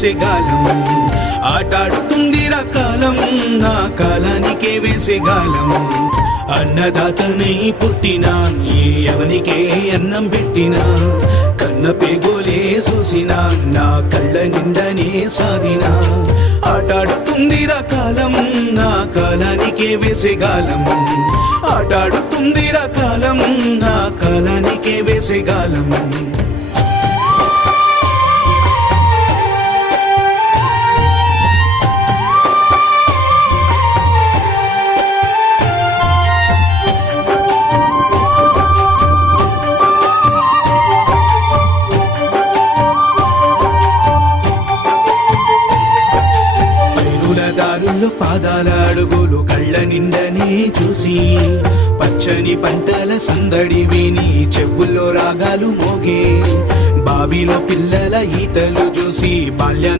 వేసేగాలం ఆటాడుతుంది రకాలం నా కాలానికే వేసేగాలం అన్నదాతనై పుట్టినా ఏ ఎవనికే అన్నం పెట్టినా కన్న పేగోలే చూసినా నా కళ్ళ నిండనే సాధినా ఆటాడుతుంది రకాలం నా కాలానికే వేసేగాలం ఆటాడుతుంది రకాలం నా కాలానికే వేసేగాలం దారుల్లో పాదాల అడుగులు కళ్ళ నిండనే చూసి పచ్చని పంటల సందడి విని చెవుల్లో రాగాలు మోగే బావిలో పిల్లల ఈతలు చూసి బాల్య